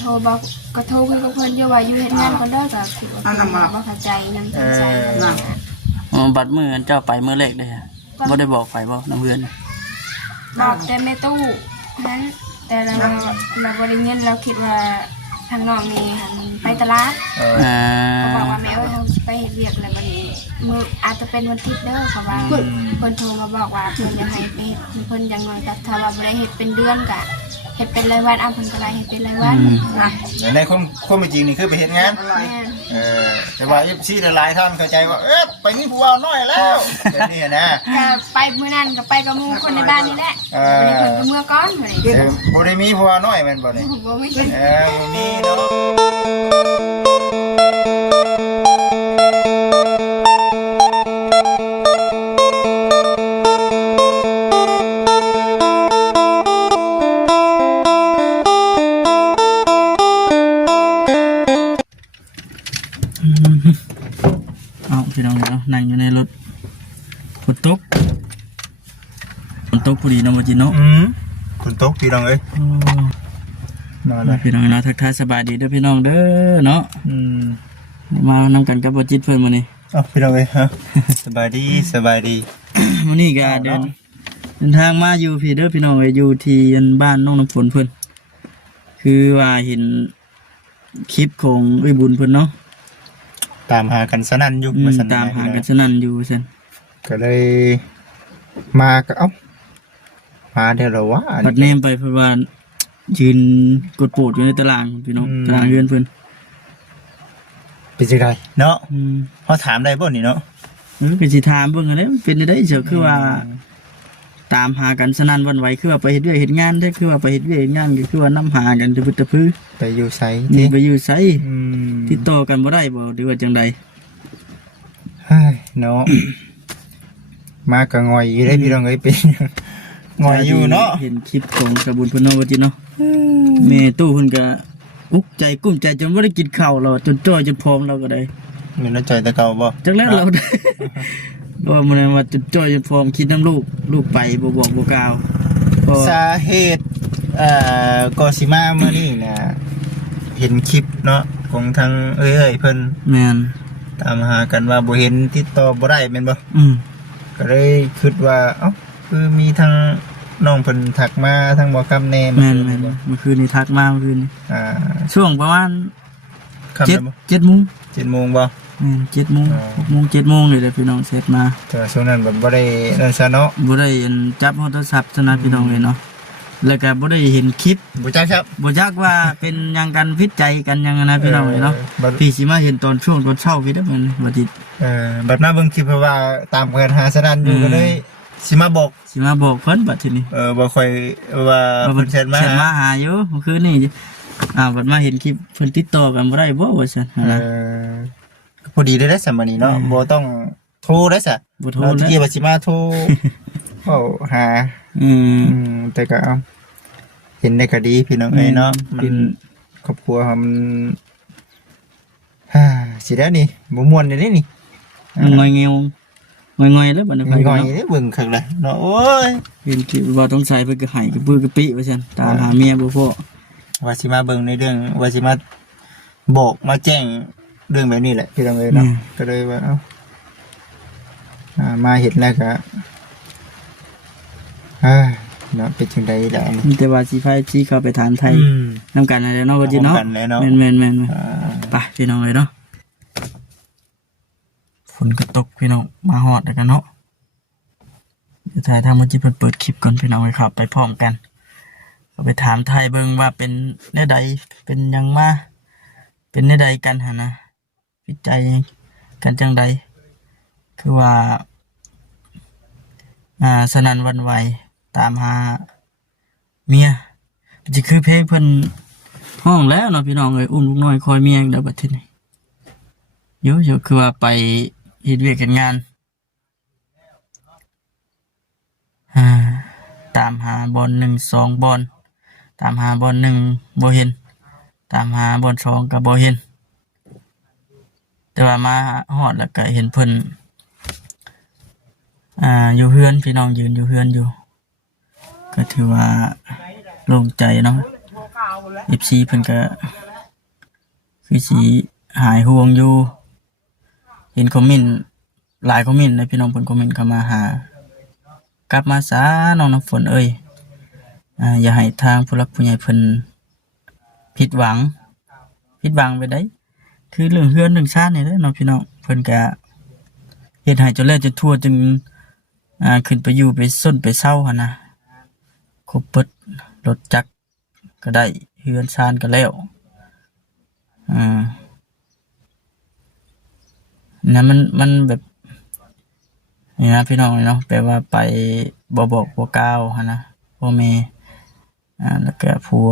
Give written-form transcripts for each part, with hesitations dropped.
โทรบอกก็โทรคุยกับเพิ่นอยู่ว่าอยู่เฮ็ดงานก่อนเด้อก็คิดว่าเพิ่นบ่เข้าใจนำใจบัดมื้อเจ้าไปมื้อแรกได้ฮะบ่ได้บอกไปบ่น้ำเพื่อนบอกแต่แม่ตู้นั้นแต่เราบ่ได้เงินเราคิดว่าทางน้องนี่ไปตลาดเขาบอกว่าแม่เขาไปเฮ็ดเวียกแล้วบัดนี้มื้ออาจจะเป็นวันอาทิตย์เด้อเขาว่าเพิ่นโทรมาบอกว่าเพิ่นอยากให้ไปเฮ็ดเพิ่นอย่างน้อยก็ถ้าว่าบ่ได้เฮ็ดเป็นเดือนก็เฮ็ดเป็นรายวันเพิ่นก็ไล่เฮ็ดเป็นรายวันในความจริงนี่คือไปเฮ็ดงานแต่ว่า FC หลายท่านเข้าใจว่าไปมีผู้ว่าน้อยแล้วแบบนี้นะก็ไปมื้อนั้นก็ไปกับหมู่คนในบ้านนี่แหละวันนี้เพิ่นก็เมื่อก่อนบ่ได้มีผู้ว่าน้อยแม่นบ่นี่บ่มีมีเนาะพี่น้องเนาะนั่งอยู่ในรถฝนตกพอดีเนาะบ่จิเนาะฝนตกพี่น้องเอ้ยมาแล้วพี่น้องเนาะทักทายสบายดีเด้อพี่น้องเด้อเนาะมานำกันกับบ่จิตเพิ่นมื้อนี้พี่น้องเอ้ยฮะสบายดีมื้อนี้ก็เดินทางมาอยู่พี่เด้อพี่น้องเอ้ยอยู่ที่บ้านน้องน้ำฝนเพิ่นคือว่าเห็นคลิปของบุญเพิ่นเนาะตามหากันสนั่นอยู่ตามหากันสนั่นอยู่ซั่นก็เลยมาก็มาเดี๋ยวเราว่าบัดเนมไปเพิ่นว่ายืนกดโปดอยู่ในตารางพี่น้องตารางเรือนเพิ่นเป็นจังไดเนาะเฮาถามได้บ่นี่เนาะก็สิถามเบิ่งอันนี้เป็นได้เจ้าคือว่าตามหากันสนั่นวันไหวคือว่าไปเฮ็ดเวียกเฮ็ดงานได้คือว่าไปเฮ็ดเวียกเฮ็ดงานก็คือว่านํหากันตะบึดตะพื้ไปอยู่ไสไปอยู่ไสติดต่อกันบ่ได้บ่หรือว่าจังไดเนาะมาก็งอยอยู่ได้พี่น้องเอ้ยเป็นงอยอยู่เนาะเห็นคลิปของกระบุญเพิ่นเนาะว่าจิเนาะแม่ตู้เพิ่นก็อุกใจกุ้มใจจนบ่ได้กินข้าวแล้วจนจ้อยจนพร้อมเราก็ได้แม่นใจแต่เก่าบ่จังแล้วเราได้บ่มื้อนั้นว่าจนจ้อยจนพร้อมคิดนำลูกไปบ่บอกบ่กล่าวสาเหตุก็สิมาเมื่อนี้น่ะเห็นคลิปเนาะของทางเอ้ยเพิ่นแม่นตามหากันว่าบ่เห็นติดต่อบ่ได้แม่นบ่ก็เลยคิดว่าคือมีทางน้องเพิ่นทักมาทางบ่คำแน่แม่นเมื่อคืนนี้ทักมาเมื่อคืนนี้ช่วงประมาณ7 โมงบ่7 โมง6 โมง7 โมงเลยพี่น้องเสร็จมาแต่ช่วงนั้นแบบบ่ได้นั่นซะเนาะบ่ได้จับโทรศัพท์ซะนะพี่น้องเลยเนาะแล้วก็บ่ได้เห็นคลิปบ่จักครับบ่จักว่าเป็นหยังกันผิดใจกันหยังนะพี่น้องเลยเนาะพี่สิมาเห็นตอนช่วงตอนเช้าพี่เด้อมันบ่ติดบัดมาเบิ่งคลิปเพราะว่าตามกันหาสนั่นอยู่ก็เลยสิมาบอกเพิ่นบัดทีนี้บ่ค่อยว่าเพิ่นแชทมาหาอยู่เมื่อคืนนี้บัดมาเห็นคลิปเพิ่นติดต่อกันบ่ได้บ่ว่าซั่นพอดีได้สมัยนี้เนาะบ่ต้องโทรได้ซะบ่โทรแล้วที่ว่าสิมาโทรหาแต่ก็เห็นได้ก็ดีพี่น้องเอ้ยเนาะมันครอบครัวมันสิได้นี่บ่ม่วนได้นี่งอยแล้วบัดนี้งอยเด้เบิ่งคักเลยเนาะโอ้ยเห็นคลิปว่าต้องใส่เพิ่นก็ให้กระปือกระปิว่าซั่นตามหาเมียบ่พอว่าสิมาเบิ่งในเรื่องว่าสิมาบอกมาแจ้งเรื่องแบบนี้แหละพี่น้องเอ้ยเนาะก็เลยว่ามาเห็นแล้วก็เนาะเป็นจังได๋ล่ะมีแต่ว่าสิเข้าไปถามไทยนำกันนั่นแหละเนาะว่าจิเนาะแม่นไปพี่น้องเอ้ยเนาะฝนก็ตกพี่น้องมาฮอดแล้วกันเนาะเดี๋ยวถ่ายทางบ่จิเปิดคลิปก่อนพี่น้องให้เข้าไปพร้อมกันก็ไปถามไทยเบิ่งว่าเป็นแนวใดเป็นหยังมาเป็นแนวใดกันหั่นนะวิจัยกันจังใดคือว่าสนั่นวันไหวตามหาเมียจะคือเพลงเพิ่นห้องแล้วเนาะพี่น้องเอ้ยอุ้มลูกน้อยคอยเมียเดี๋ยวบัดทีนี้เยอะคือว่าไปเฮ็ดเวียกเฮ็ดงานตามหาบอล1 2บอลตามหาบอล1บ่เห็นตามหาบอล2ก็บ่เห็นแต่ว่ามาฮอดแล้วก็เห็นเพิ่นอยู่เฮือนพี่น้องยืนอยู่เฮือนอยู่ก็ถือว่าโล่งใจเนาะ FC เพิ่นก็คือสิหายห่วงอยู่เห็นคอมเมนต์หลายคอมเมนต์นะพี่น้องเพิ่นคอมเมนต์เข้ามาหากลับมาซะน้องน้ำฝนเอ้ยอย่าให้ทางผู้หลักผู้ใหญ่เพิ่นผิดหวังไปได้คือเรื่องเฮือนเรื่องชาตินี่เด้อน้องพี่น้องเพิ่นก็เฮ็ดให้จนแล้วจนทั่วจึงขึ้นไปอยู่ไปส้นไปเศร้าหั่นนะครบเบิดรถจักรก็ได้เฮือนชานก็แล้วนะมันแบบนี่นะพี่น้องเนาะแปลว่าไปบ่บอกบ่กล่าวหั่นนะพ่อแม่แล้วก็ผัว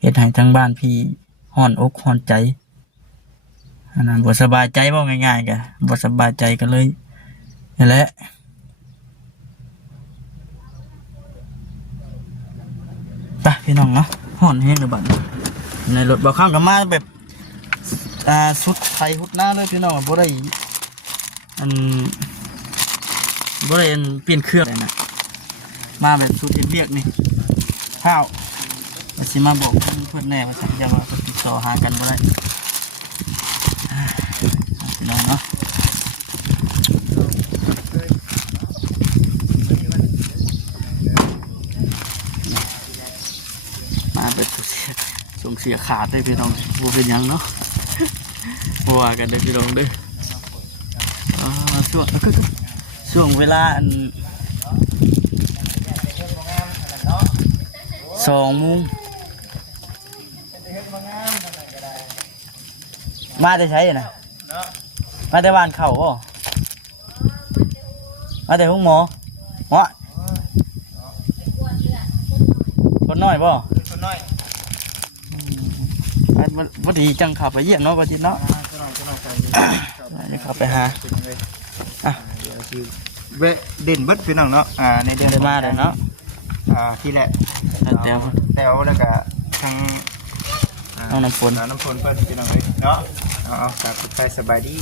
เฮ็ดให้ทั้งบ้านพี่ฮ้อนอกฮ้อนใจอันนั้นบ่สบายใจบ่ง่ายๆก็บ่สบายใจก็เลยนั่นแหละไปพี่น้องเนาะฮ้อนแฮงเลยบัดในรถบ่ข้างก็มาแบบสุดไฟหุดหน้าเลยพี่น้องบ่ได้บ่ได้เปลี่ยนเครื่องเลยนะมาแบบสุดเรียกนี่ข้าวมาสิมาบอกเพื่อนแน่ว่าจะยังติดต่อหากันบ่ได้พี่น้องเนาะมาแบบส่งเสียขาดได้พี่น้องบ่เป็นยังเนาะบ่ว่ากันเด้อพี่น้องเด้อช่วงเวลา2 โมงมาแต่ใช้นะมาแต่บ้านเขาบ่มาแต่ห้องหมอคนน้อยบ่คนน้อยบ่ดีจังขับไปเยี่ยมเนาะบ่จิตเนาะนี่ขับไปหาเด่นเบิดพี่น้องเนาะในเดือนมาเลยเนาะที่แหละแต่แล้วก็ทางน้องน้ำฝนเพิ่นพี่น้องเลยเนาะเอากลับไปสบายดี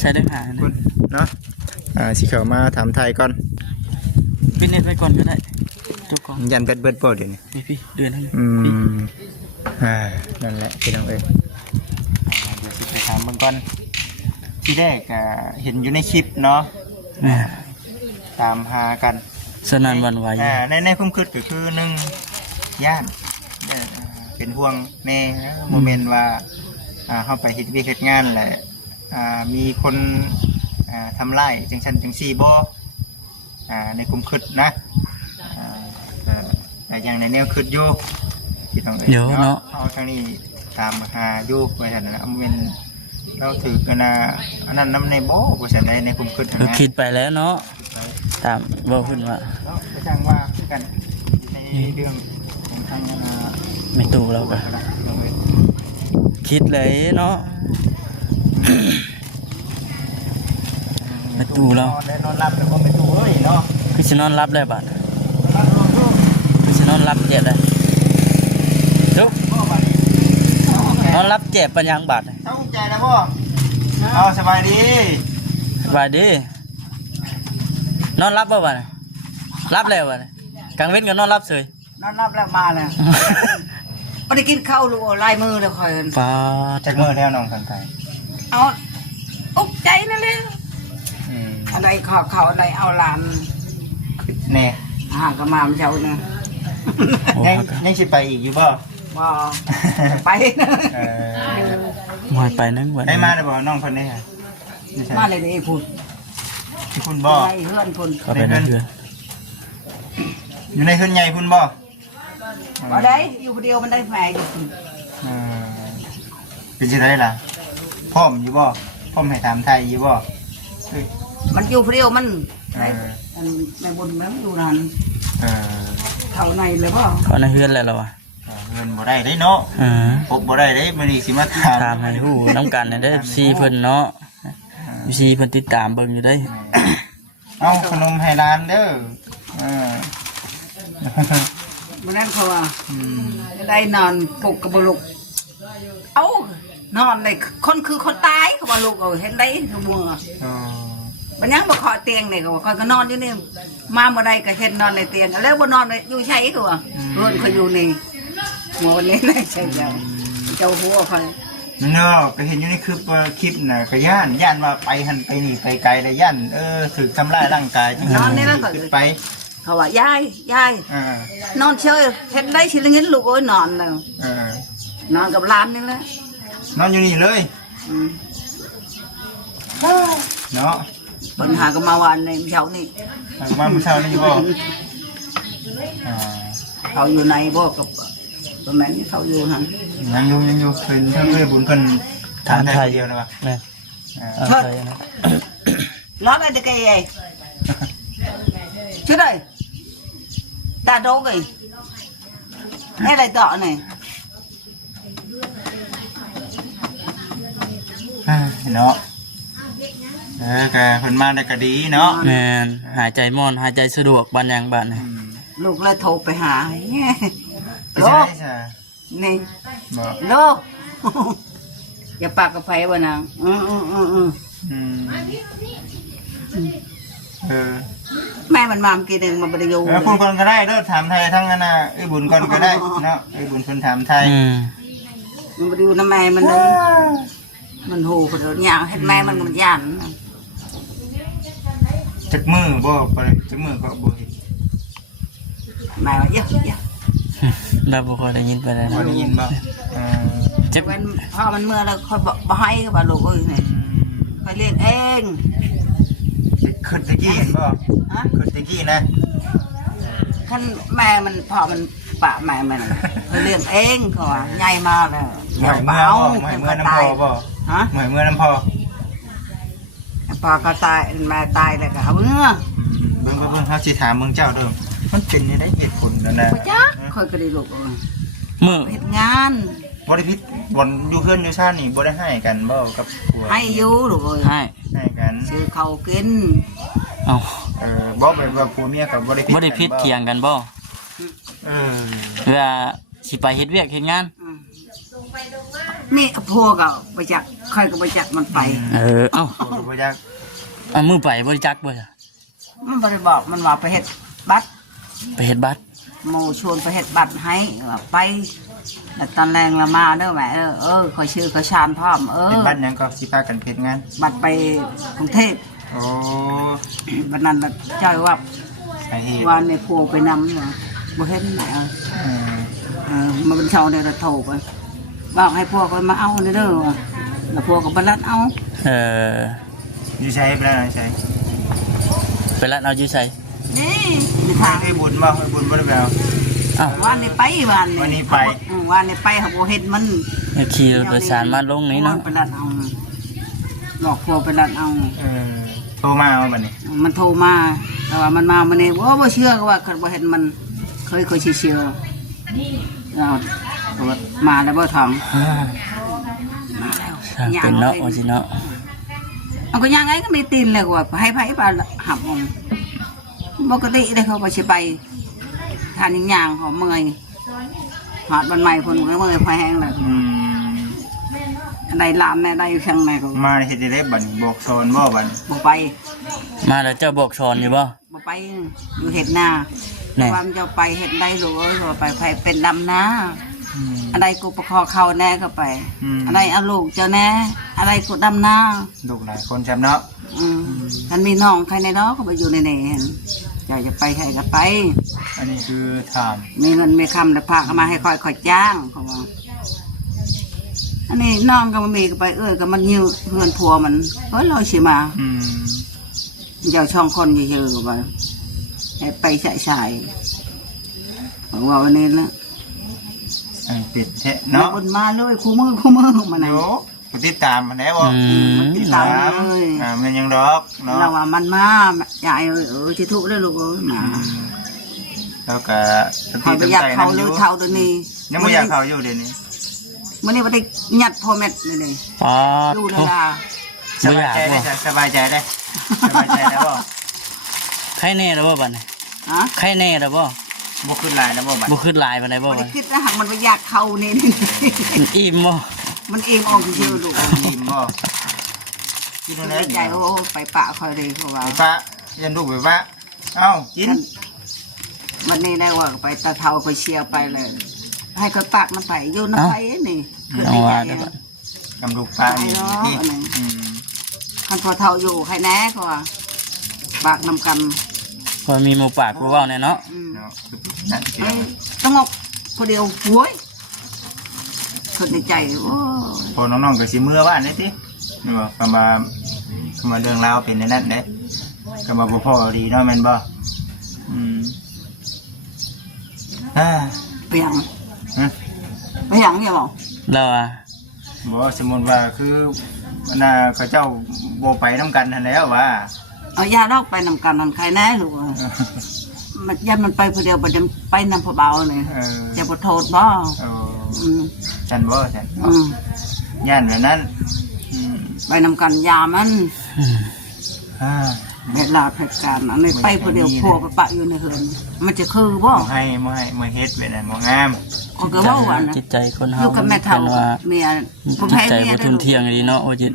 ใช้ได้หาเนาะสิเข้ามาถามไทยก่อนปิดเน็ตไว้ก่อนก็ได้จบก่อนยันเบิดบ่เดี๋ยวนี้พี่เดือนนึงนั่นแหละพี่น้องเอ้ยเดี๋ยวสิไปถามเบิ่งก่อนที่แรกเห็นอยู่ในคลิปเนาะตามหากันสนั่นวันไหวในความคิดก็คือ1ย่านเป็นห่วงแม่โมเมนต์ว่าเข้าไปเฮ็ดเฮ็ดงานแหละมีคนทำไร่จังซั่นจังซี่บ่ในความคิดนะอย่างในแนวคิดอยู่ที่ต้องเนาะเอาทางนี้ตามหาอยู่ไว้ซั่นนะโมเมนต์เราถือกันอันนั้นน้ำในบ่ซั่นได้ในความคิดนะคิดไปแล้วเนาะตามบ่ขึ้นว่าไปจังว่ากันในเรื่องของทางไม่ตู่เราก็คิดเลยเนาะไม่ตู่เรานอนรับแต่ว่าไม่ตู่เอ้ยเนาะคือสินอนรับได้บัดคือสินอนรับเจ็บได้ทุกนอนรับเจ็บปัญญังบัดเศร้าใจนะพ่อสบายดีนอนรับบ่บัดรับแล้วบัดกลางเว้นก็นอนรับเฉยนอนรับแล้วมาแล้วไม่ได้กินข้าวลูกลายมือเลยคอยฟ้าจากมือแล้วน้องกันไทยเอาอุกใจนั่นเลยอะไรเขาอะไรเอาหลานแน่ก็มาเจ้าเนี่ยยังสิไปอีกอยู่บ่ไปนะมาไปนั่งวันได้มาได้บ่น้องคนนี้มาเลยได้พูดที่คุณบ่ไปเพื่อนคุณก็ไปนั่งเพื่อนอยู่ในขึ้นใหญ่คุณบ่ได้อยู่คนเดียวมันได้แฝงเป็นยังไงล่ะพ่อมอยู่บ่พ่อมให้ตามไทยอยู่บ่มันอยู่คนเดียวมันในบนนั้นอยู่นั่นเท่าในเลยบ่เขาในเฮือนอะไรเราเงินบ่ได้ได้เนาะพบบ่ได้ได้มื้อนี้สิมาถามให้ฮู้น้ำกันได้ซีเพิ่นเนาะซีเพิ่นติดตามเบิ่งอยู่ได้เอาขนมให้ร้านเด้อวันนั้นเขาว่าได้นอนปลุกกับลูกนอนเลยคนคือคนตายเขาว่าลูกเห็นได้ทุกมือ บัดยังบ่ขอเตียงนี่ก็คอยก็นอนอยู่นี่มาบ่ได้ก็เห็นนอนในเตียงแล้วบ่นอนอยู่ใช้ก็ว่าเพิ่นเขาอยู่นี่หมอนี่เลยใช่เจ้าหัวคอย มันเนาะก็เห็นอยู่ในคลิปน่ะก็ย่านว่าไปหันไปนี่ไปไกลได้ย่านถูกทำร้ายร่างกายนอนนี่แล้วก็ไปเขาว่ายายนอนเฉยเห็นได้สิละเงินลูกโอ้ยนอนแล้วนอนกับหลานนี่แหละนอนอยู่นี่เลยเนาะปัญหาก็มาวันในเช้านี่มาเมื่อเช้านี่บ่เขาอยู่ในบ่กับประมาณนี้เขาอยู่หันยังอยู่เพิ่นถ้าเอ้ยบุญเพิ่นทานไทยเดียวนะวะแม่ไทยนะร้อนอะไรกันยัยชื่ออะไรตาโดกไงนี่อะไรต่อเนี่ยเนาะก็เพิ่นมาได้ก็ดีเนาะแม่นหายใจม่อนหายใจสะดวกบ้านยังบ้านนี่ลูกเลยโทรไปหาโลนี่โลอย่าปากกระไฟวะนางแม่มันมาเมื่อกี้เองมาบริโภคพูดก่อนก็ได้เด้อถามไทยทั้งนั้นนะไอ้บุญก่อนก็ได้เนาะไอ้บุญคนถามไทยมันบริโภคน้ำแม่มันเลยมันโหกระโดดยาวเห็นแม่มันยันจักมือบ่จักมือก็บ่แม่ว่าเยอะเราบุคคลได้ยินไปแล้วพอได้ยินบ่จะเป็นพ่อมันเมื่อแล้วคอยบอกให้ก็บอกลูกเอ้ยเนี่ยคอยเลี้ยงเองขึ้นตะกี้เห็นบ่ขึ้นตะกี้นะขั้นแม่มันพ่อมันปะแม่มันคอยเลี้ยงเองเขาว่าใหญ่มาแล้วหม่เมื่อน้ำพอบ่ฮะเมื่อน้ำพอพอก็ตายแม่ตายเลยก็เมื่อเบิ่งเขาสิถามมึงเจ้าเด้อมันเป็นยังไงเหตุผลนั่นนะจ้าคอยกระดิลูกเมื่อเหตุงานบริพิษบนอยู่เพื่อนอยู่ชาตินี่บ่ได้ให้กันบ่กับให้อยู่ลูกให้กันซื้อเขากินบ่เป็นว่าผัวเมียกับบริพิษเถียงกันบ่เวลาสิไปเฮ็ดเวียกเฮ็ดงานนี่พัวก็ไปจักใครก็ไปจักมันไปเอ้าไปจักมือไปบริจักบ่มันบริบอกมันว่าไปเฮ็ดบัตรโมชวนไปเฮ็ดบัตรให้ไปแต่ตอนแรงละมาเด้อแม่คอยชื่อเขาชานพร้อมเป็นบัตรยังก็สิพากันเฮ็ดงานบัตรไปกรุงเทพโอ้บัตรนั้นเจ้าว่าวันในพัวไปนำเนาะบ่เห็นไหนมาเป็นชาวเนี่ยเราโทรไปบอกให้พวกเขามาเอาเด้อแล้วพวกก็ไปรัดเอาอยู่ใช้ไปแล้วใช้ไปรัดเอาอยู่ใช้นี่ทางให้บุญบ่ให้บุญบ่ได้แล้ววันนี้ไปวันนี้ไปเขาบ่เห็นมันขี่รถโดยสารมาลงนี้เนาะไปรัดเอาบอกพวกไปรัดเอาโทรมาเอาบัดนี้มันโทรมาแต่ว่ามันมาเนี่ยบ่เชื่อก็ว่าบ่เห็นมันเคยเชื่อมาแล้วบ่ทองมาแล้วเป็นเนาะว่าสิเนาะเอาก็ยังไงก็มีตีนเลยว่าให้ไผไปหับองปกติได้เขาก็สิไปทานย่างเขาเมื่อยหอดบันใหม่คนเมื่อยไฟแห้งเลยได้ลามแน่ได้อยู่ช่างแม่เขามาเฮ็ดได้บัดบอกสอนบ่บัดบ่ไปมาแล้วเจ้าบอกสอนอยู่บ่ไปอยู่เฮ็ดนาความเจ้าไปเฮ็ดได้หรือว่าไปเป็นดำนาอะไรกูประคอเขาแน่ก็ไปอะไรเอาลูกเจ้าแน่อะไรกูดำนาลูกหลายคนจำเนาะมันมีน้องใครในน้องก็ไปอยู่ในนี่เห็นอยากจะไปใครก็ไปอันนี้คือถามมีเงินมีคำแล้วพาเขามาให้คอยจ้างเขาบอกอันนี้น้องก็มีก็ไปก็มันยืมเงินผัวมันเราเสียมาเจ้าช่องคนเยอะๆก็ไปใส่บอกว่าวันนี้แล้วปิดเนาะคนมาเลยคู่มือมาไหนติดตามมาแล้วติดตามเลยมันยังดอกเนาะเราว่ามันมาใหญ่ที่ทุกได้ลูกมาแล้วก็ไปอยากเขาเลยเท่าเดี๋ยวนี้ยังไม่อยากเขาอยู่เดี๋ยวนี้วันนี้วันนี้หยัดพ่อแม่เลยดูแลสบายใจได้สบายใจได้แล้วบ่ใครแน่แล้วบ่บัดนี้ใครแน่แล้วบ่บ่ขึ้นลายแล้วบ่บัดบ่ขึ้นลายบัดไหนบ่บัดคิดนะหากมันไปอยากเขานี่อิ่มบ่มันอิ่มออกเชียวลูกอิ่มบ่ กินอะไร ใจโอ้ไปปะคอยเลยเพราะว่า ไปปะยันลูกไปปะเอ้ากิน วันนี้ได้ว่าไปตาเทาไปเชียร์ไปเลย ให้เขาปากน้ำไปอยู่น้ำไปนี่คือ เอา ใน ว่า ใจ เดี๋ยวก่อน กำลูกปลานี่นี่ คันพอเทาอยู่ใครแน่ก็ว่าปากนำกัน พอมีหมู่ปากผู้เว้าแน่เนาะ เนาะนั่นเดียว ต้องงอกคนเดียวหวยคนในใจโอ้ พอน้องๆก็สิเมื่อว่านนี่ตินี่บ่คำว่าเรื่องราวเป็นในนั้นเด้ก็มาบ่พอดีเนาะแม่นบ่ไปยังไปยังเนี่ยบอก เราอ่ะ บ่สมมุติว่าคือน่ะเขาเจ้าบ่ไปนำกันนั่นแล้วว่า เอายาดอกไปนำกันนั่นใครแน่หรือมันยันมันไปคนเดียวประเดี๋ยวไปนำพอเบาเลยจะบ่โทษบ่ ฉันบ่ฉัน ย่านแบบนั้น ไปนำกันยามันเวลาเหตุการณ์อันนี้ไปคนเดียวพัวไปปะอยู่ในเฮือนมันจะคือบ่ ไม่เฮ็ดแบบนั้นบ่งาม ก็ว่าว่านะ จิตใจคนเฮา อยู่กับแม่เฒ่า เป็นว่า เมียผู้ จิต แพ้ ใจ เมีย บ่ทุนเที่ยงดีเนาะโอ้จิต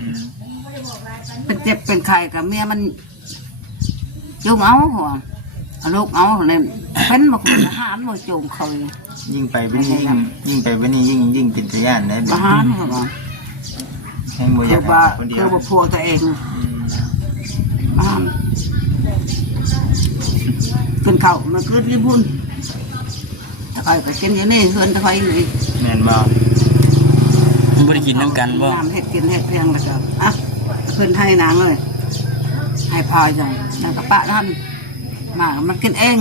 เป็นเจ็บเป็นไข้กับเมียมันยุ่งเอาหัวลูกเอาเนี่ยเป็นมาคุยทหารมาโจมเคย ยิ่งไปเป็นยิ่งไปเป็นยิ่งเป็นตัวย่านได้ ทหารเขาบอก แห่งบ่อ คื ยา อก ว่า คนเดีย คื ว อว่าพัวตัวเองกินข้าวมันคือญี่ปุ่นตะไคร้ก็กินอยู่นี่เฮือนตะไคร้นี่ แม่นบ่ มันบ่ได้กินนํกันบ่ น้ำเห็ดกินเห็ดเพียงแล้วก็อ่ะเพิ่นให้นางเลยให้พายจังนางกระปะนั่นมามันกินเอง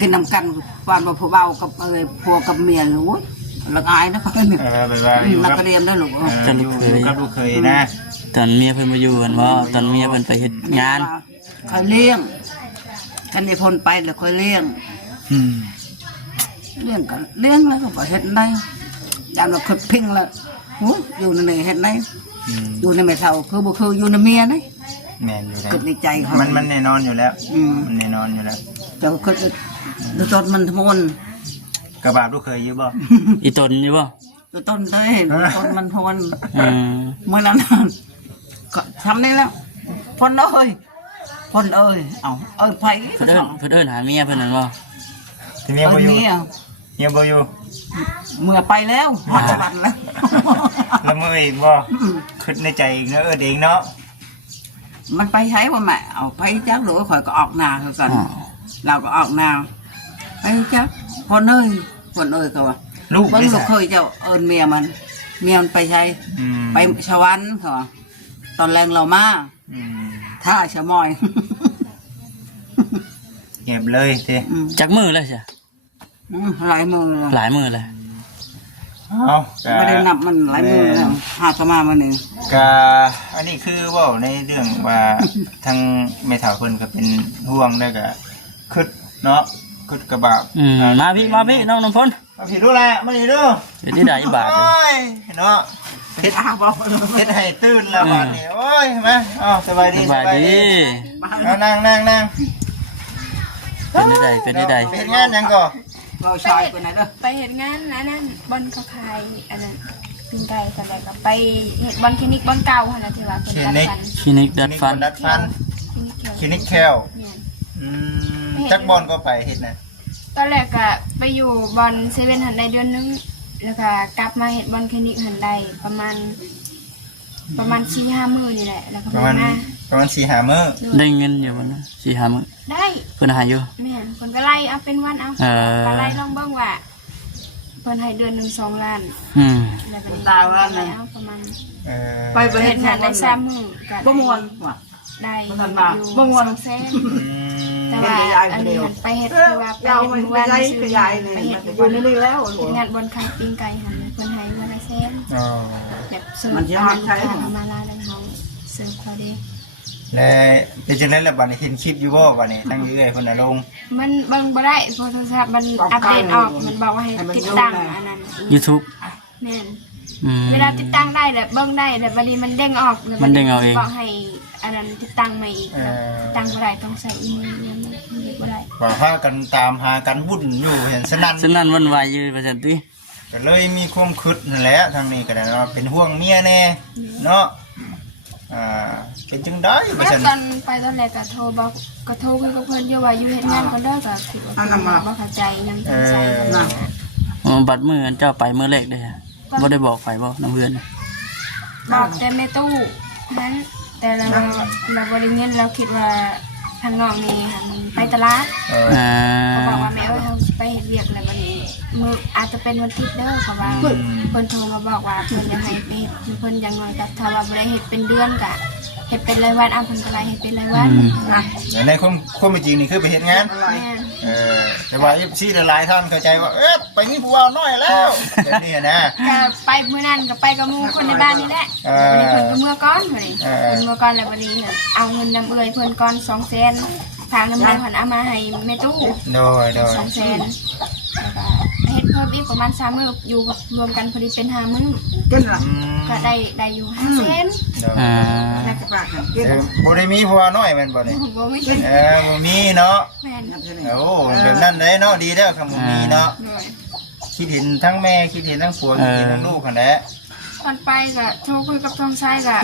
กินนำกันวานบ่ผู้เบากับผัวกับเมียโอ้ยละอายนะเขาเนี่ย ไปว่าอยู่ นัก กับ เรียนได้หรอ อยู่กับลูกเคยนะ ตอนเมียเพิ่นมาอยู่กันบ่ตอนเมียเพิ่นไปเฮ็ดงาน คอยเลี้ยงกันในพลไปแล้วคอยเลี้ยงเลี้ยงกันเลี้ยงแล้วก็บ่เฮ็ดได้ยามเราคิดพิงแล้วโอ้ยอยู่ในนี่เฮ็ดได้อยู่ในแม่เฒ่าคือบ่คืออยู่ในเมียนะ แม่นอยู่แล้ว คิดในใจเขา มันแน่นอนอยู่แล้วมันแน่นอนอยู่แล้ว แต่ว่าคิดดูต้นมันทั้งมน กระบาดลูกเคยอยู่บ่ อีตนอยู่บ่ ดูต้นได้ดูต้นมันทน เมื่อนั้นก็ทำได้แล้วพ่นเอ้ยเอาไผ่ เพิ่นเอิ้นหาเมียเพิ่นนั่นบ่ ที่เมียบ่อยู่เมียบ่อยู่ เมื่อไปแล้วหมดวันแล้ว แล้วมื้ออีกบ่คิดในใจอีกเนาะเองเนาะ มันไปใช้ว่าแม่เอาไปจักหรือข่อยก็ออกนาเขากันเราก็ออกนาไปจักพ่นเอ้ยก็ว่า ลูก เบิ้ง ได้ ลู ซะ กเคยเจ้าเอิญเมียมันไปใช้ไปชวันเขาว่าตอนแรงเรามาถ้าชะมอย เก็บเลยติ จักมื้อแล้วจ้ะ หลายมือ หลายมื้อแล้ว เอา ไม่ได้นับมันหลายมือแล้วหาสมามาหนึ่ง ก็อันนี้คือเว่าในเรื่องว่าทางแม่เฒ่าเพิ่นก็เป็นห่วงแล้วก็คิดเนาะคิดกระบาด มาพี่น้องน้ำพล มาพี่ดูแลมานี่ดู เดี๋ยวที่ได้บาท โอ้ยเนาะ เฮ็ดอาบอก เฮ็ดให้ตื่นแล้วบาดนี้โอ้ยมาสบายดี บาทดี เอานั่ง เป็นได้ เฮ็ดงานหยังก่อ เราชายไปไหนเด้อ ไปเห็นงานนั่นบอลเขาขายอันนั้นปิงไก่กันแล้วก็ไปเห็ดบอลคลินิกบอลเก่าหั่นน่ะที่ว่าเพิ่นดัดฟัน คลินิกดัดฟัน ดัดฟัน คลินิกแคล คลินิกแคลจักบอลก็ไปเฮ็ดนะ ตอนแรกก็ไปอยู่บอลเซเว่นหันได้เดือนนึงแล้วก็กลับมาเห็ดบอลคลินิกหันได้ประมาณ 4-5 มื้อนี่แหละแล้วก็ ประมาณ 4-5 มื้อ ได้เงินอยู่บ่นะ4-5มื้อ ได้ เพิ่นหาอยู่ แม่นเพิ่นก็ไล่เอาเป็นวันเอาก็ไล่ลองเบิ่งว่าเพิ่นให้เดือนหนึง2 ล้านแล้วก็ดาวล้านแล้วประมาณ ไปไป เฮ็ เฮ็ ด ด งาง าน น ได้ ได้ 3 มื้อก็ บ่ม่วนว่ะ ได้ บ่ทันว่าบ่ม่วน 200,000แต่ว่าอันนี้หันไปเฮ็ดคือว่าไป เรา เฮ็ด ไม่ ทุกวัน ได้ ซื้ ข อย ายเลย ไปเฮ็ด อยู่นี่แล้ว เฮ็ดงานบนขายปิ้งไก่หันเพิ่นให้วันละแสน อ๋อ แบบซื้อ มันจะหักใช้ มาลาแล้วเฮาซื้อเขาเด้ และเป็นจังนั้นแล้วบัดนี้เห็นคลิปอยู่บ่บัดนี้ตั้งเรื่อยๆเพิ่นน่ะลง มันเบิ่งบ่ได้เพราะโทรศัพท์มันอัปเดตออกมันบอกว่าให้ติดตั้งอันนั้น YouTube แม่นเวลาติดตั้งได้แล้วเบิ่งได้แล้วบัดนี้มันเด้งออกแล้ว มันเด้งเอาเอง บอกให้อันนั้นติดตั้งใหม่อีกตั้งบ่ได้ต้องใส่อีเมลเนี่ยมันบ่ได้ ว่าพากันตามหากันวุ่นอยู่เห็นสนั่น ฉะนั้นวันวายอยู่ว่าซั่นติ ก็เลยมีความคิดนั่นแหละทางนี้ก็ได้ว่าเป็นห่วงเมียแน่เนาะ เป็นจังได้บ่ แล้ว ซั่น ตอนไปตอนแรกก็โทรบอกก็โทรคุยกับเพิ่นอยู่ว่าอยู่เฮ็ดงานก็เด้อก็คิดว่าเพิ่นบ่เข้าใจยังสงสัยกันนะ บัดมื้อเจ้าไปมื้อแรกเด้อบ่ได้บอกไปบ่น้ำเพื่อน บอกแต่แม่ตู้นั้นแต่เราบ่ได้เงินเราคิดว่าทางน้องนี่ค่ะมันไปตลาด เขาบอกว่าแม่เขาไปเฮ็ดเวียกอะไรบัดนี้มืออาจจะเป็นวันอาทิตย์เด้อเขาว่าเพิ่นโทรมาบอกว่าเพิ่นอยากให้ไปเฮ็ดเพิ่นอย่างน้อยก็ถ้าว่าบ่ได้เฮ็ดเป็นเดือนก็เฮ็ดเป็นรายวันเพิ่นก็ได้เฮ็ดเป็นรายวัน ในความเป็นจริงนี่คือไปเฮ็ดงาน แม่น แต่ว่า FC หลายๆท่านเข้าใจว่าไปมีผู้ว่าน้อยแล้วแบบนี้นะ ก็ไปมื้อนั้นก็ไปกับหมู่คนในบ้านนี่แหละวันนี้เพิ่นก็เมื่อก่อนบัดนี้เพิ่นเมื่อก่อนแล้วบัดนี้เอาเงินนำเอื้อยเพิ่นก่อน200,000ทางน้ำมันเพิ่นเอามาให้แม่ตู้ โดย 200,000แล้วก็เฮ็ดเพิ่มอีกประมาณ3มื้ออยู่รวมกันพอดีเป็น5มื้อ กินล่ะ ก็ได้อยู่500,000 แล้วก็ปากกิน บ่ได้มีผู้ว่าน้อยแม่นบ่นี่ บ่มี บ่มีเนาะ แม่น โอ้แบบนั้นได้เนาะดีแล้วคำบ่มีเนาะ ด้วย คิดเห็นทั้งแม่คิดเห็นทั้งผัวคิดเห็นทั้งลูกหั่นแหละ ตอนไปก็โทรคุยกับทองชายก็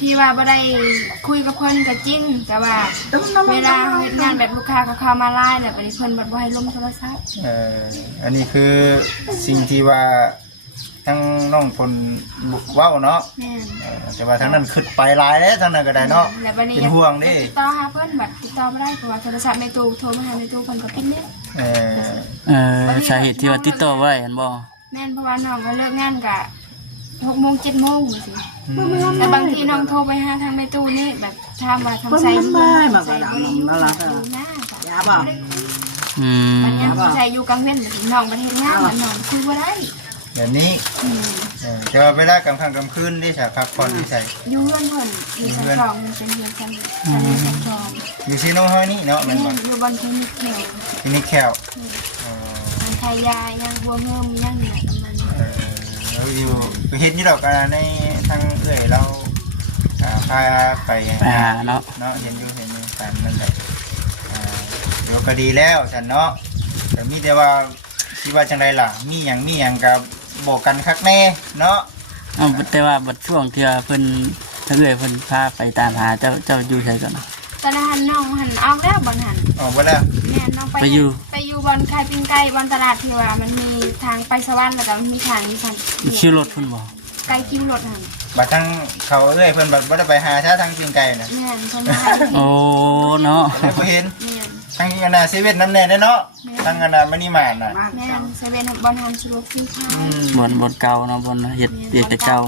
ที่ว่าบ่ได้คุยกับเพิ่นก็จริงแต่ว่าเวลาเฮ็ดงานแบบลูกค้าก็เข้ามาไลน์แล้วบัดนี้เพิ่นบ่ให้ลงโทรศัพท์ อันนี้คือสิ่งที่ว่าทั้งน้องพลเว้าเนาะ แม่น แต่ว่าทั้งนั้นขึ้นไปหลายแล้วทั้งนั้นก็ได้เนาะ แล้วบัดนี้ เป็นห่วงเด้ ติดต่อหาเพิ่นบัดติดต่อบ่ได้เพราะว่าโทรศัพท์แม่ตู้โทรมาหาแม่ตู้เพิ่นก็ปิดเนี่ย สาเหตุที่ว่าติดต่อบ่ได้เห็นบ่ แม่นเพราะว่าน้องก็เลิกงานก็6 โมง 7 โมงจังซี่แต่บางทีน้องโทรไปหาทางแม่ตู้นี่แบบถามว่าทำไสอยู่บ่ได้อยู่หน้าก็ ยาบ่ มันยังใส่อยู่กลางเว้นน้องประเทศงานมันน้องคุยบ่ได้ อย่างนี้จะเวลากลางค่ำกลางคืนได้ฉะพักผ่อนที่ใส่ อยู่เรือนเพิ่นอยู่ชั้นสองมันเป็นเรือนชั้นชั้นสอง อยู่ซีโน่เฮานี่เนาะมัน นี่ บ่ อยู่บนคลินิกแถว ที่นี่แคล มันไทยยายังบัวเงิมยังเหนือมัน เราอยู่เห็นนี่ดอกในทางเอื้อยเราพาไปเนาะเห็นอยู่กันนั่นแหละเดี๋ยวก็ดีแล้วฉันเนาะแต่มีแต่ว่าคิดว่าจังไดล่ะมีหยังกับบอกกันคักแน่เนาะ แต่ว่าบัดช่วงที่เพิ่นถ้าเกิดเพิ่นพาไปตามหาเจ้าอยู่ไสก่อน ตอนนั้นน้องหันออกแล้วบอลหัน ออกไปแล้ว แม่น้องไปอยู่บอลขายปิ้งไก่บอลตลาดที่ว่ามันมีทางไปสวรรค์แล้วก็มีทางนี้สั่น คิวรถเพิ่นบ่ ไก่คิวรถหัน บัดทั้งเขาเอ้ยเพิ่นบัดบ่ได้ไปหาช้าทางกินไก่น่ะ แม่เพิ่นมา โอ้เนาะ เลยบ่เห็น แม่ ทางอันน่ะเซเว่นน้ำแน่เนาะทางอันน่ะมินิมาร์ทน่ะ แม่เซเว่นบอลหันสะดวกซื้อข้าว บ่เก่าเนาะบ่เฮ็ดแต่เก่า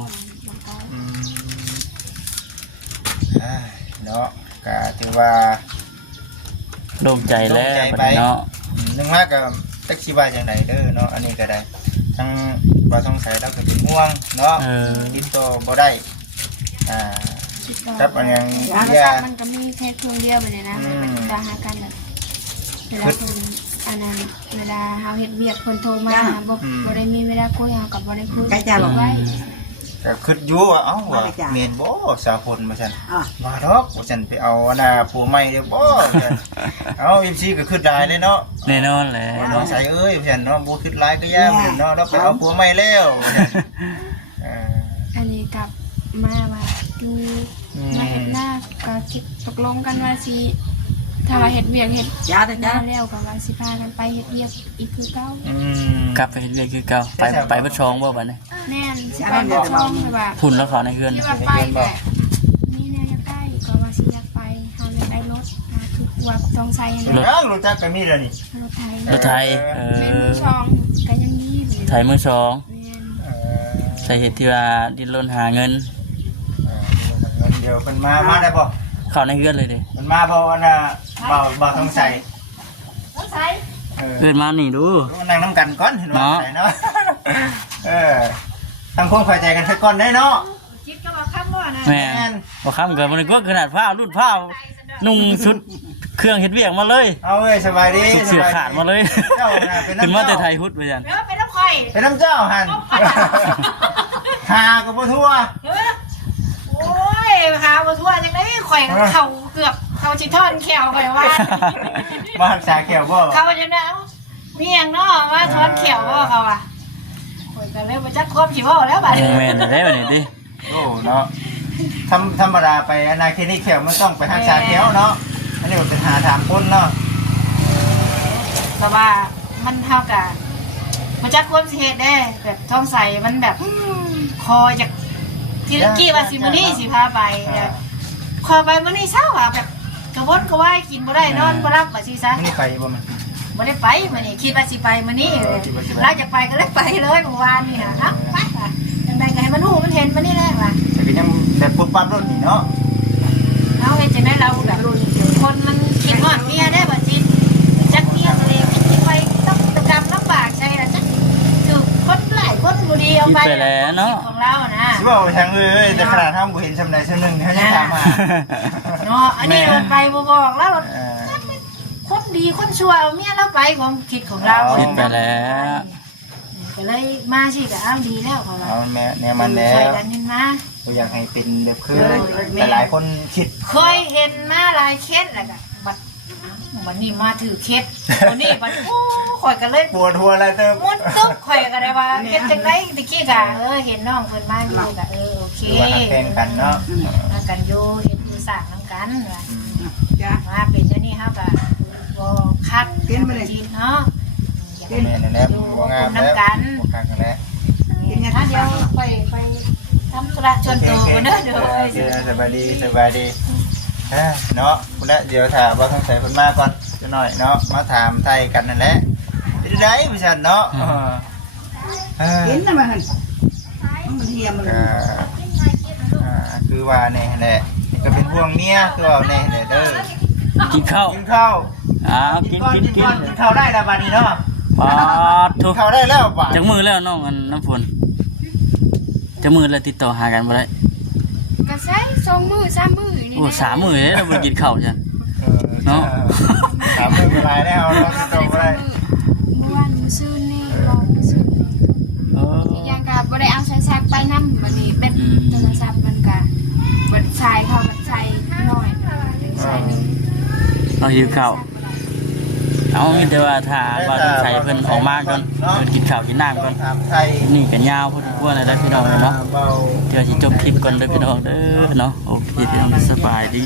เนาะก็ถือว่า โล่งใจแล้วบัดเนาะ นึกว่าก็จักสิว่าจังไดเด้อเนาะอันนี้ก็ได้ทั้งบ่สงสัยเราก็เป็นห่วงเนาะติดต่อบ่ได้ครับอันยัง โทรศัพท์มันก็มีแค่เครื่องเดียวไปเลยนะมันติดต่อหากันแบบเวลาคนอันนั้นเวลาเฮาเฮ็ดเวียกคนโทรมาบ่ได้มีเวลาคุยเฮากับบ่ได้คุยไว้ ก็คิดอยู่ว่าเอ้าว่าแม่นบ่สาวพลว่าซั่นว่าดอกว่าซั่นไปเอาอันน่ะผู้ใหม่เด้อบ่ซั่นเอา MC ก็คิดได้เลยเนาะ แน่นอนแหละ น้องใส่เอ้ยว่าซั่นเนาะบ่คิดหลายก็ย่างเนาะเราไปเอาผัวใหม่แล้วอันนี้กลับมาว่าดูมาเห็ดหน้าก็คิดตกลงกันว่าสิถ้าว่าเห็ดเวียกเห็ด ยาแต่ ห ยา น้าแล้วก็ว่าสิพากันไปเห็ดเวียกอีกคือเก่าก ลับไปเฮ็ดเวียกคือเก่าไปบ่ชองบ่บัดนี้ แน่นสิไปบ่ช่องเลยว่า พุ่นแล้วเขาในเฮือน ที่ว่าไปแหละนี่แนวอยากได้ก็ว่าสิอยากไปหาเลยได้รถหาทุกว่าต้องใช้ให้รถ รู้จักก็มีแล้วนี่ รถไทย รถไทย แม่นมือช่องก็ยังมีอยู่ ไทยมือสอง แม่น สาเหตุที่ว่าดิ้นรนหาเงิน เดี๋ยวมันมาได้บ่ เข้าในเฮือนเลยเด้ มันมาบ่อันน่ะบ่ต้องใส่ ต้องใช้ เกิดมานี่ดู นั่งน้ำกันก่อนเห็นว่าใส่เนาะทั้งพวกเข้าใจกันสักก่อนได้เนาะ คิดก็ว่าคำว่านะ แม่บ่ค้ำเกิดมันก็ขนาดผ้ารุ่นผ้านุ่งชุดเครื่องเฮ็ดเวียกมาเลย เอาเอ้ยสบายดี เสื้อขาดมาเลย เจ้าน่ะเป็น ขึ้น น้ำ มาแต่ เจ้า ไทยฮุดไปจัน เดี๋ยวไปน้ำข่อย เป็นน้ำเจ้าหันหากับบ่ทั่ว โอ้ยหาบ่ทั่วจังได๋ข่อยเข่าเกือบเข่าสิทอนแขวข่อยว่า มารักษาแขวบ่ เขาจะเนาะมีหยังเนาะว่าทอนแขวบ่เขาอ่ะข่อยก็เลยบ่จักควบสิเว้าแล้วบัดนี้ แม่นได้บัดนี้ดิ โอ้เนาะ ธรรมดาไปอนาคลินิกแถวมันต้องไปหาชาแถวเนาะอันนี้มันเป็นหาถามคนเนาะ เพราะว่ามันเท่ากับมันจะควบสิเหตุได้แบบท้องใสมันแบบคอจากที่กี้ว่าสิมื้อนี้สิพาไปคอไปมื้อนี้เช้าอ่ะแบบกระวนกระวายกินบ่ได้นอนบ่รับว่าสิซะ ไม่ได้ไปบ่มัน บ่ได้ไปมื้อนี้คิดว่าสิไปมื้อนี้หลังจากไปก็เลยไปเลยเมื่อวานนี่ฮะเอ้าไปว่ะจังได๋ก็ให้มันรู้มันเห็นมันนี่แหละว่ะ แต่ก็ยังแบบปุ๊บปั๊บรถนี่เนาะ เอาเฮ็ดจังได๋เราแบบคนมันคิดฮอดเมียได้บ่จิตจักเมียตัวเองคิดไปต้องตะกรรมลำบากใช่ล่ะจักถูกคนหลายคนบ่ดีเอาไปของเรานะ สิบอกทางเลยแต่ขนาดทำบ่เห็นสำใดสำหนึ่งเขายังถามมา เนาะอันนี้โดนไปบ่บอกแล้วคนดีคนชั่วเอาเมียเราไปของคิดของเรา คิดไปแล้ว ก็เลยมาสิก็เอาดีแล้วเขาว่า เอาแม่เนี่ยมันแล้ว ช่วยกันเห็นมา ก็อยากให้เป็นแบบคือแต่หลายคนคิด เคยเห็นมาหลายเคสแล้วก็บัดนี้มาถือเคสวันนี้บัดโอ้ข่อยก็เลย ปวดหัวอะไรเติม มุดตึ๊บข่อยก็ได้ว่าเฮ็ดจังได๋ตะกี้ก็เห็นน้องเพิ่นมาอยู่ก็โอเค คือว่าหักแพงกันเนาะ มากันอยู่เฮ็ดอยู่สร้างนำกันว่า จ้า มาเป็นอย่างนี้เฮาก็บ่คักกินไปเลยเนาะ แม่นั่นแหละบ่งามแล้วบ่คักกันแล้ว ถ้าเดี๋ยวไปทำธุระส่วนตัวกันเด้อเด้อ สบายดีสบายดีเนาะพุ่นละเดี๋ยวถามว่าทางใส่เพิ่นมาก่อนจะหน่อยเนาะมาถามไทยกันนั่นแหละเป็นไดพี่ชันเนาะ เห็นนะมันมันเฮียมัน คือว่าเนี่ยแหละก็เป็นห่วงเมียคือว่าเนี่ยเด้อ กินข้าว กินข้าว กิน กินข้าวได้แล้วบัดนี้เนาะ ปาดทุก ข้าวได้แล้วป่ะ จักมือแล้วน้องอันน้ำฝนจักมือแล้วติดต่อหากันบ่ได้ ก็ใช้2 มื้อ 3 มื้อนี่ โอ้3 มื้อเลยเราบ่กินข้าวจ้ะ เนาะ ถามมือเป็นไรแล้วเราติดต่อบ่ได้ เมื่อวานมื้อซื่นนี่รอมื้อซื่นอีกอย่างก็บ่ได้เอาโทรศัพท์ไปนำบัดนี้แบตโทรศัพท์มันก็บ่ใช้เข้าบ่ใช้น้อยใช้นึง เราหิวข้าวเอามีแต่ว่าถ้าว่าต้องใช้เพิ่นออกมาก่อนเพิ่นกินข้าวกินน้ำก่อน ถามไทย นี่ก็ยาวพอสมควรเลยนะพี่น้องเนาะ เบา เดี๋ยวสิจบคลิปก่อนเด้อพี่น้องเด้อเนาะโอเคพี่น้องสบายดี